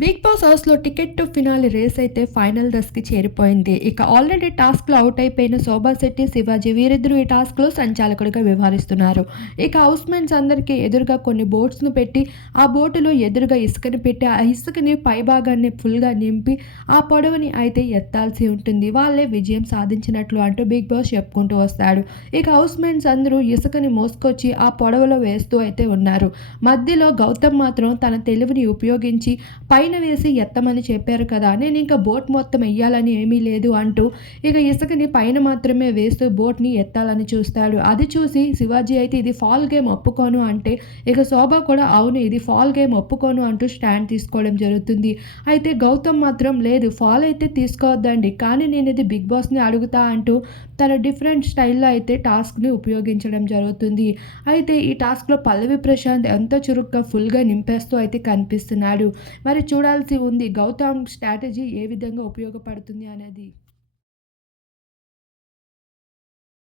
Big boss హౌస్లో ticket to finale race అయితే final దశకి చేరిపోయింది. ఇక ఆల్రెడీ టాస్క్లో అవుట్ అయిపోయిన శోభా శెట్టి శివాజీ వీరిద్దరూ ఈ టాస్క్లో సంచాలకుడిగా వ్యవహరిస్తున్నారు. ఇక హౌస్ మేట్స్ అందరికీ ఎదురుగా కొన్ని బోట్స్ను పెట్టి ఆ బోటులో ఎదురుగా ఇసుకని పెట్టి ఆ ఇసుకని పైభాగాన్ని ఫుల్గా నింపి ఆ పొడవుని అయితే ఎత్తాల్సి ఉంటుంది. వాళ్ళే విజయం సాధించినట్లు అంటూ బిగ్ బాస్ చెప్పుకుంటూ వస్తాడు. ఇక హౌస్ మేట్స్ అందరూ ఇసుకని మోసుకొచ్చి ఆ పొడవలో వేస్తూ అయితే ఉన్నారు. మధ్యలో గౌతమ్ మాత్రం తన తెలివిని ఉపయోగించి పై పైన వేసి ఎత్తమని చెప్పారు కదా నేను ఇంకా బోట్ మొత్తం వెయ్యాలని ఏమీ లేదు అంటూ ఇక ఇసుకని పైన మాత్రమే వేస్తూ బోట్ని ఎత్తాలని చూస్తాడు. అది చూసి శివాజీ అయితే ఇది ఫాల్ గేమ్ ఒప్పుకోను అంటే ఇక శోభ కూడా అవును ఇది ఫాల్ గేమ్ ఒప్పుకోను అంటూ స్టాండ్ తీసుకోవడం జరుగుతుంది. అయితే గౌతమ్ మాత్రం లేదు ఫాల్ అయితే తీసుకోవద్దండి కానీ నేను ఇది బిగ్ బాస్ని అడుగుతా అంటూ తన డిఫరెంట్ స్టైల్లో అయితే టాస్క్ని ఉపయోగించడం జరుగుతుంది. అయితే ఈ టాస్క్లో పల్లవి ప్రశాంత్ ఎంతో చురుగ్గా ఫుల్గా నింపేస్తూ అయితే కనిపిస్తున్నాడు. మరి చూడాల్సి ఉంది. గౌతమ్ స్ట్రాటజీ ఏ విధంగా ఉపయోగపడుతుంది అనేది